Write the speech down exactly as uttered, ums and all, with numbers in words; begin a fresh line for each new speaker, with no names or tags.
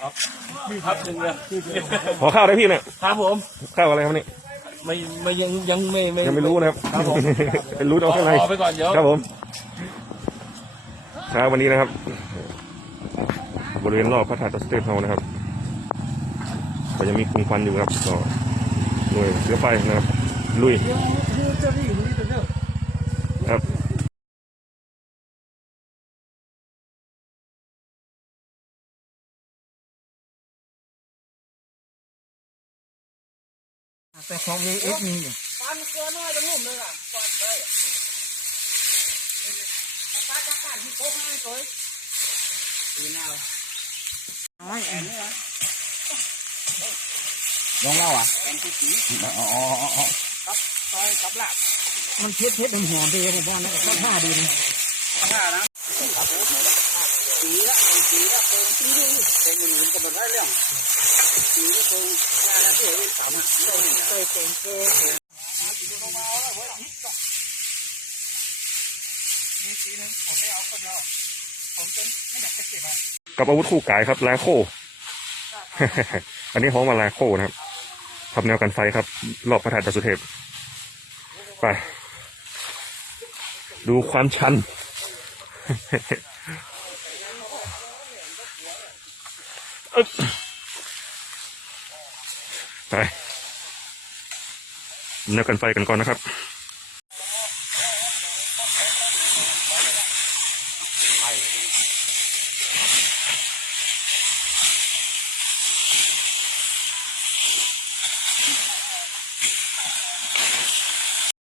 ครับครับหนึ่งเลย
ขอข้าวได้พี่เนี่ย
ครับผม
ข้าวอะไรครับนี่
ไม่ไม่ยังยังไม่ไม่
ยังไม่รู้นะครับ
ครับผม
เป็นรู้เอาข้างใน
ขอไปก่อนเดี๋ยว
ครับผมเช้าวันนี้นะครับ บริเวณรอบพระธาตุสเตทเฮานะครับก็ยังมีกลุ่มควันอยู่ครับก็หน่วยเสือไฟนะครับลุยครับ
แต่ของเอเอสมีอยู่ปันเกินน้อยจะลุ่มเลยอ่ะปันได้ปลาจะขาดที่โป๊ะให้ตัวตีน่าน้อยแอนนี่นะลองเล่าอ่ะแอนที่สีอ๋ออ๋อครับซอยกับลาบมันเผ็ดเผ็ดหอมๆไปผมว่านะก็ท่าดีนะท่านะสีละสีละเปิงสีดูเป็นหนึ่งกับมันได้เรื่องสีละเปิงงานละเที่ยวเป็นสามอ่ะเคยเป็นเคยเป็นมีสีนึงผมไม่เอาคนเดียวผมเป็นไม่อยากจะเก็บอ่ะ
กับอาวุธคู่กายครับลาโค อันนี้ฮ้องมาลาโคนะครับทำแนวกันไฟครับรอบพระธาตุสุเทพไปดูความชัน อึ๊บไปแนวกันไฟกันก่อนนะครับ